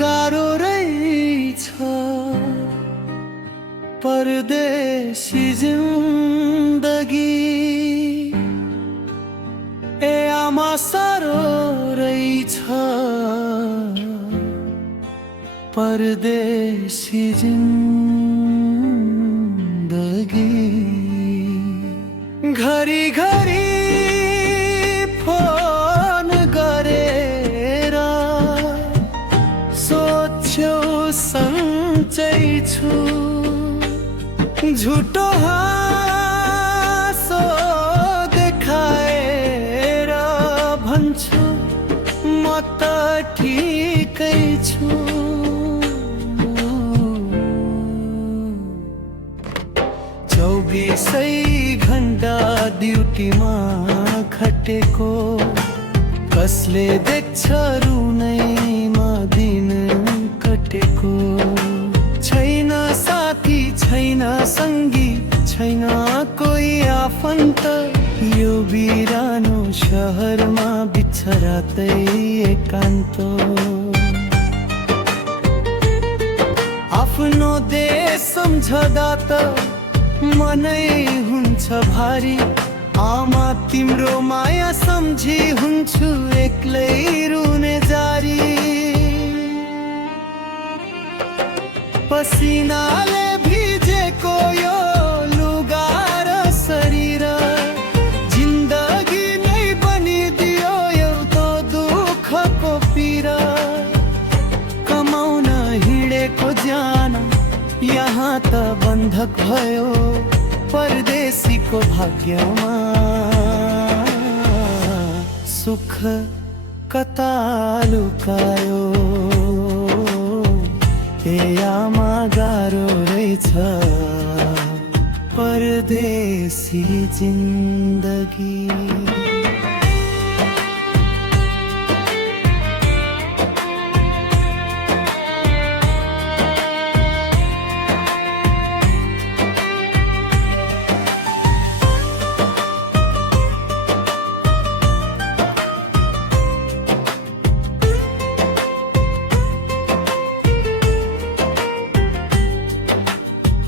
गाह्रो रहेछ परदेशी जिन्दगी। ए आमा साह्रो रहेछ परदेशी जिन्दगी। घरी घरी फोन गरेर सोच्यो सन्चै छु, झुटो हाँसो देखाएर भन्छु म त ठिकै छु। 24 घण्टा ड्युटीमा खटेको कसले देख्छ रुनैमा दिन कटेको। छैन साथी छैन सङ्गी छैन कोही आफन्त, यो बिरानो शहरमा बित्छ रातै एकान्त। आफ्नो देश सम्झदा त मनै हुन्छ भारी, आमा तिम्रो माया सम्झी हुन्छु एक्लै रुने जारी। पसिनाले भिजेको यो लुगा र शरीर, जिन्दगी नै बनिदियो एउटा दुःखको पीरा। कमाउन हिँडेको ज्यान यहाँ त बन्धक भयो परदेशीको भाग्यमा। सुख कता लुकायो ए आमा गाह्रो रहेछ परदेशी जिन्दगी।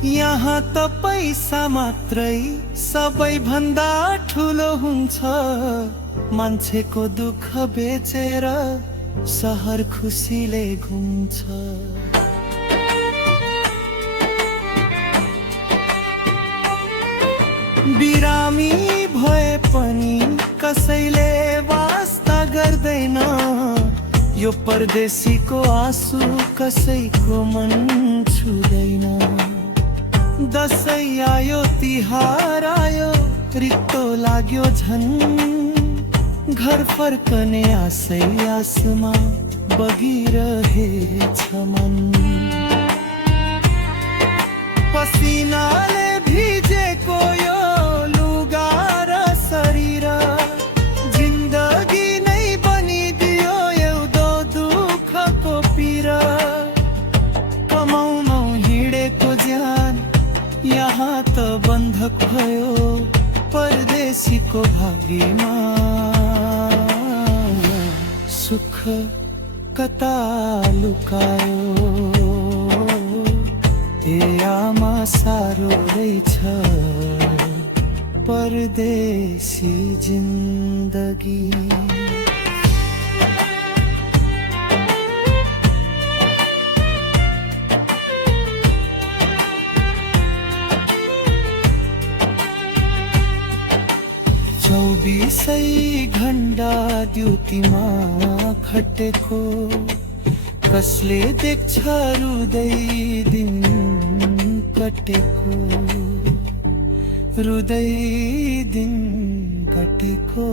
यहाँ त पैसा मात्रै सबैभन्दा ठुलो हुन्छ, मान्छेको दुःख बेचेर सहर खुसीले घुम्छ। बिरामी भए पनि कसैले वास्ता गर्दैन, यो परदेशीको आँसु कसैको मन छुँदैन। दसैँ आयो तिहार आयो रित्तो लाग्यो झन्, घर फर्कने आशै आसमा बगिरहेछ मन। पसिनाले भिजेको यो लुगा र शरीर, जिन्दगी नै बनिदियो एउटा दुःखको पीरा। कमाउन हिँडेको ज्यान यहाँ त बन्धक भयो परदेशीको भाग्यमा। सुख कता लुकायो ए आमा साह्रो रहेछ परदेशी जिन्दगी। 24 घण्टा ड्युटीमा खटेको कसले देख्छ रुदै दिन कटेको। रुदै दिन कटेको।